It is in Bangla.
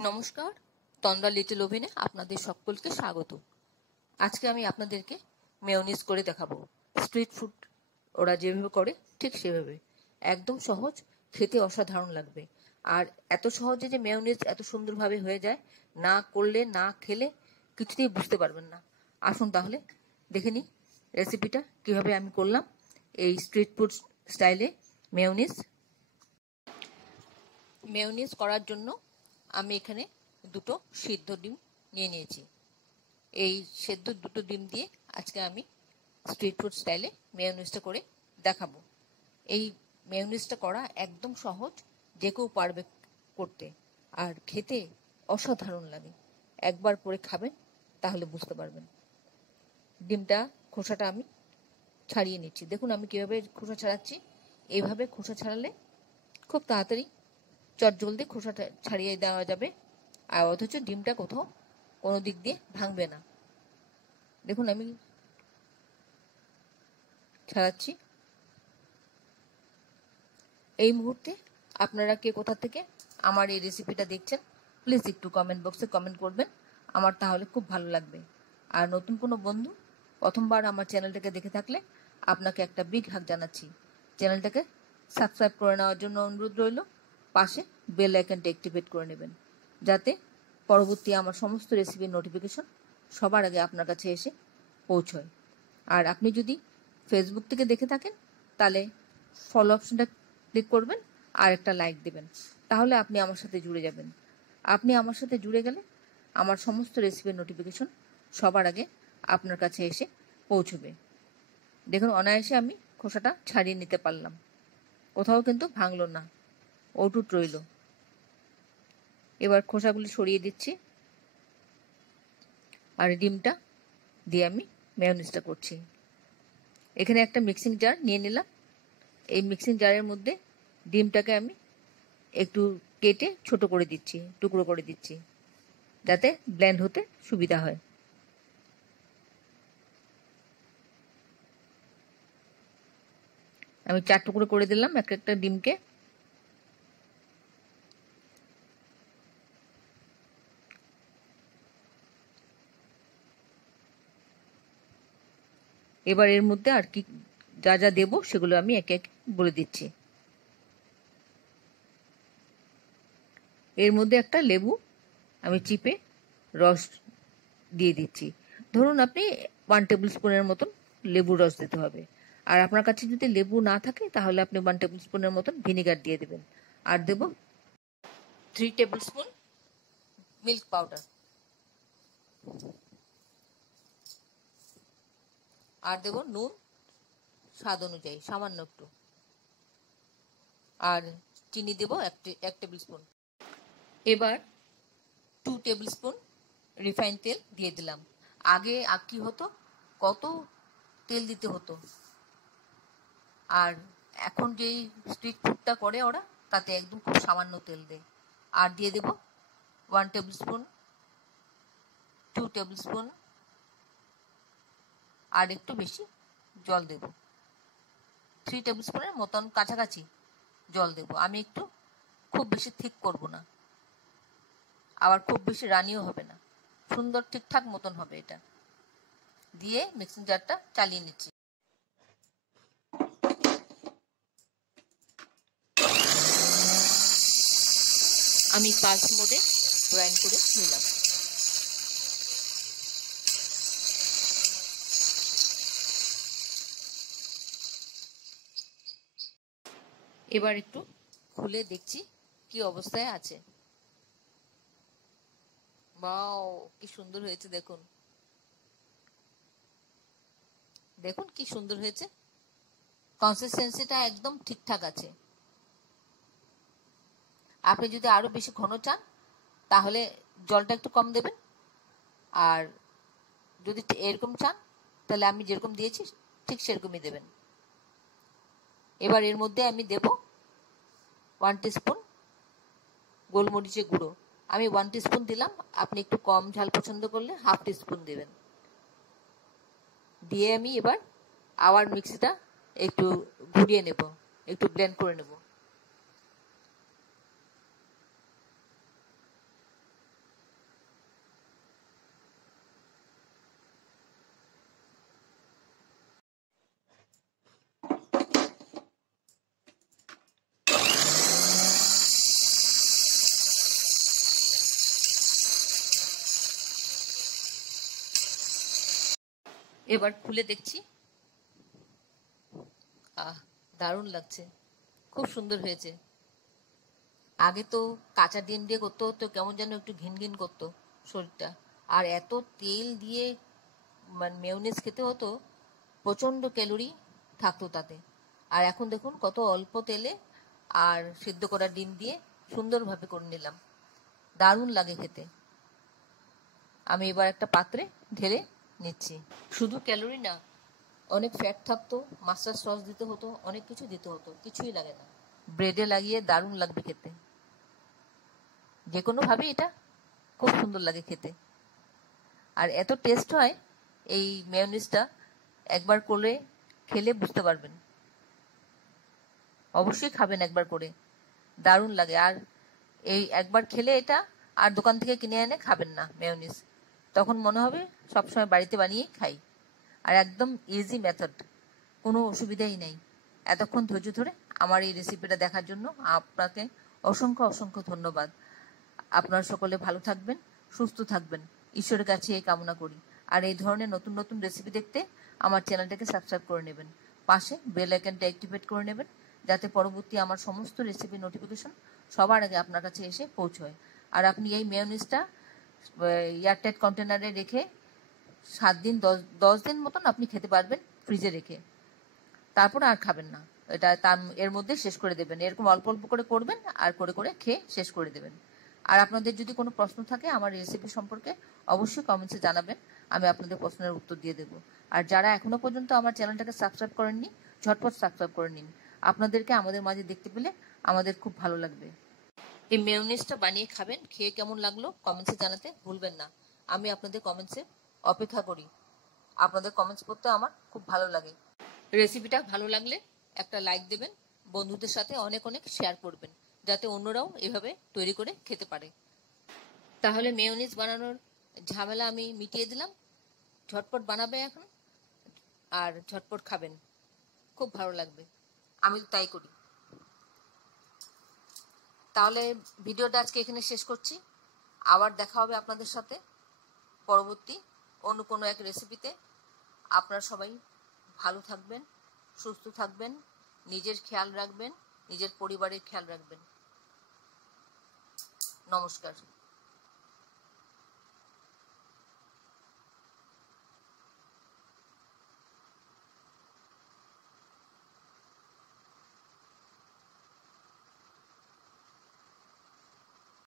নমস্কার, তন্দ্রা লিটল ওভেনে আপনাদের সকলকে স্বাগত। আজকে আমি আপনাদেরকে মেয়োনিজ করে দেখাবো। স্ট্রিট ফুড ওরা যেভাবে করে ঠিক সেভাবে, একদম সহজ, খেতে অসাধারণ লাগবে। আর এত সহজে যে মেয়োনিজ এত সুন্দরভাবে হয়ে যায়, না করলে না খেলে কিছুতেই বুঝতে পারবেন না। আসুন তাহলে দেখে নিই রেসিপিটা কিভাবে আমি করলাম এই স্ট্রিট ফুড স্টাইলে মেয়োনিজ। মেয়োনিজ করার জন্য আমি এখানে দুটো সিদ্ধ ডিম নিয়ে নিয়েছি। এই সেদ্ধ দুটো ডিম দিয়ে আজকে আমি স্ট্রিট ফুড স্টাইলে মেয়োনিজটা করে দেখাবো। এই মেয়োনিজটা করা একদম সহজ, যে কেউ পারবে করতে, আর খেতে অসাধারণ লাগে। একবার করে খাবেন তাহলে বুঝতে পারবেন। ডিমটা খোসাটা আমি ছাড়িয়ে নিচ্ছি। দেখুন আমি কীভাবে খোসা ছাড়াচ্ছি। এইভাবে খোসা ছাড়ালে খুব তাড়াতাড়ি চটজলদি খোসাটা ছাড়িয়ে দেওয়া যাবে, আর অথচ ডিমটা কোথাও কোনো দিক দিয়ে ভাঙবে না। দেখুন আমি ছাড়াচ্ছি। এই মুহূর্তে আপনারা কে কোথা থেকে আমার এই রেসিপিটা দেখছেন প্লিজ একটু কমেন্ট বক্সে কমেন্ট করবেন, আমার তাহলে খুব ভালো লাগবে। আর নতুন কোনো বন্ধু প্রথমবার আমার চ্যানেলটাকে দেখে থাকলে আপনাকে একটা বিগ হাগ জানাচ্ছি। চ্যানেলটাকে সাবস্ক্রাইব করে নেওয়ার জন্য অনুরোধ রইল। পাশে বেল আইকনটা অ্যাক্টিভেট করে নেবেন, যাতে পরবর্তী আমার সমস্ত রেসিপির নোটিফিকেশন সবার আগে আপনার কাছে এসে পৌঁছয়। আর আপনি যদি ফেসবুক থেকে দেখে থাকেন তাহলে ফলো অপশনটা ক্লিক করবেন আর একটা লাইক দেবেন, তাহলে আপনি আমার সাথে জুড়ে যাবেন। আপনি আমার সাথে জুড়ে গেলে আমার সমস্ত রেসিপির নোটিফিকেশন সবার আগে আপনার কাছে এসে পৌঁছবে। দেখুন অনায়াসে আমি খোসাটা ছাড়িয়ে নিতে পারলাম, কোথাও কিন্তু ভাঙলো না, অটুট রইল। এবার খোসাগুলি সরিয়ে দিচ্ছি আর ডিমটা দিয়ে আমি মেয়োনিজটা করছি। এখানে একটা মিক্সিং জার নিয়ে নিলাম। এই মিক্সিং জারের মধ্যে ডিমটাকে আমি একটু কেটে ছোট করে দিচ্ছি, টুকরো করে দিচ্ছি, যাতে ব্লেন্ড হতে সুবিধা হয়। আমি 4 টুকরো করে দিলাম এক একটা ডিমকে। এবার এর মধ্যে আর কি যা যা দেবো সেগুলো আমি একে একে বলে দিচ্ছি। এর মধ্যে একটা লেবু আমি চিপে রস দিয়ে দিচ্ছি। ধরুন আপনি 1 টেবিল স্পুনের মতন লেবুর রস দিতে হবে। আর আপনার কাছে যদি লেবু না থাকে তাহলে আপনি 1 টেবিল স্পুনের মতন ভিনিগার দিয়ে দেবেন। আর দেব 3 টেবিল স্পুন মিল্ক পাউডার, আর দেব নুন স্বাদ অনুযায়ী সামান্য একটু, আর চিনি দেব 1 টেবিল স্পুন। এবার 2 টেবিল স্পুন রিফাইন তেল দিয়ে দিলাম। আগে কি হতো, কত তেল দিতে হতো, আর এখন যেই স্ট্রিট ফুডটা করে ওরা তাতে একদম খুব সামান্য তেল দেয়। আর দিয়ে দেব 1 টেবিল স্পুন, 2 টেবিল স্পুন, আর একটু বেশি জল দেব, 3 টেবিল স্পুনের মতন কাছাকাছি জল দেব। আমি একটু খুব বেশি থিক করব না, আবার খুব বেশি রানিও হবে না, সুন্দর ঠিকঠাক মতন হবে। এটা দিয়ে মিক্সিং জারটা চালিয়ে নিচ্ছি। আমি পালস মোডে গ্রাইন্ড করে নিলাম। এবার একটু খুলে দেখছি কি অবস্থায় আছে। বাও, কি সুন্দর হয়েছে! দেখুন দেখুন কি সুন্দর হয়েছে। কনসিস্টেন্সিটা একদম ঠিকঠাক আছে। আপনি যদি আরো বেশি ঘন চান তাহলে জলটা একটু কম দেবেন, আর যদি এরকম চান তাহলে আমি যেরকম দিয়েছি ঠিক সেরকমই দেবেন। এবার এর মধ্যে আমি দেব 1 টিস্পুন গোলমরিচের গুঁড়ো। আমি 1 টিস্পুন দিলাম, আপনি একটু কম ঝাল পছন্দ করলে 1/2 টিস্পুন দেবেন। দিয়ে আমি এবার আবার মিক্সিটা একটু ঘুরিয়ে নেব, একটু ব্লেন্ড করে নেব। এবার খুলে দেখছি। দারুণ লাগছে, খুব সুন্দর হয়েছে। আগে তো কাঁচা ডিম দিয়ে করতে হতো, কেমন যেন একটু ঘিন ঘিন করতো শরীরটা। আর এত তেল দিয়ে মানে মেয়োনিজ খেতে হতো, প্রচণ্ড ক্যালোরি থাকতো তাতে। আর এখন দেখুন কত অল্প তেলে আর সিদ্ধ করা ডিম দিয়ে সুন্দরভাবে করে নিলাম। দারুণ লাগে খেতে। আমি এবার একটা পাত্রে ঢেলে নিচ্ছি। শুধু ক্যালোরি না, অনেক ফ্যাট থাকতো, মাস্টার্ড সস দিতে হতো, অনেক কিছু দিতে হতো, কিছুই লাগে না। ব্রেডে লাগিয়ে দারুণ লাগবে খেতে। যে কোনোভাবেই এটা খুব সুন্দর লাগে খেতে। আর এত টেস্ট হয় এই মেয়োনিজটা, একবার করে খেলে বুঝতে পারবেন। অবশ্যই খাবেন একবার করে, দারুণ লাগে। আর এই একবার খেলে এটা আর দোকান থেকে কিনে এনে খাবেন না মেয়োনিজ, তখন মনে হবে সবসময় বাড়িতে বানিয়েই খাই। আর একদম ইজি মেথড, কোনো অসুবিধাই নেই। এতক্ষণ ধৈর্য ধরে আমার এই রেসিপিটা দেখার জন্য আপনাকে অসংখ্য অসংখ্য ধন্যবাদ। আপনারা সকলে ভালো থাকবেন, সুস্থ থাকবেন, ঈশ্বরের কাছে এই কামনা করি। আর এই ধরনের নতুন নতুন রেসিপি দেখতে আমার চ্যানেলটাকে সাবস্ক্রাইব করে নেবেন, পাশে বেল আইকনটা অ্যাক্টিভেট করে নেবেন, যাতে পরবর্তী আমার সমস্ত রেসিপি নোটিফিকেশন সবার আগে আপনার কাছে এসে পৌঁছয়। আর আপনি এই মেয়োনিজটা এয়ারটাইট কন্টেনারে রেখে 7 দিন 10 দিন মতন আপনি খেতে পারবেন ফ্রিজে রেখে, তারপর আর খাবেন না। এটা এর মধ্যে শেষ করে দেবেন। এরকম অল্প অল্প করে করবেন আর করে করে খেয়ে শেষ করে দেবেন। আর আপনাদের যদি কোনো প্রশ্ন থাকে আমার রেসিপি সম্পর্কে, অবশ্যই কমেন্টসে জানাবেন, আমি আপনাদের প্রশ্নের উত্তর দিয়ে দেবো। আর যারা এখনো পর্যন্ত আমার চ্যানেলটাকে সাবস্ক্রাইব করেননি, ঝটপট সাবস্ক্রাইব করে নিন। আপনাদেরকে আমাদের মাঝে দেখতে পেলে আমাদের খুব ভালো লাগবে। এই মেয়োনিজটা বানিয়ে খাবেন, খেয়ে কেমন লাগলো কমেন্টসে জানাতে ভুলবেন না। আমি আপনাদের কমেন্টসে অপেক্ষা করি। আপনাদের কমেন্টস পড়তে আমার খুব ভালো লাগে। রেসিপিটা ভালো লাগলে একটা লাইক দেবেন, বন্ধুদের সাথে অনেক অনেক শেয়ার করবেন, যাতে অন্যরাও এভাবে তৈরি করে খেতে পারে। তাহলে মেয়োনিজ বানানোর ঝামেলা আমি মিটিয়ে দিলাম। ঝটপট বানাবে এখন, আর ঝটপট খাবেন, খুব ভালো লাগবে। আমি তো তাই করি। তাহলে ভিডিওটা আজকে এখানে শেষ করছি। আবার দেখা হবে আপনাদের সাথে পরবর্তী অন্য কোনো এক রেসিপিতে। আপনারা সবাই ভালো থাকবেন, সুস্থ থাকবেন, নিজের খেয়াল রাখবেন, নিজের পরিবারের খেয়াল রাখবেন। নমস্কার।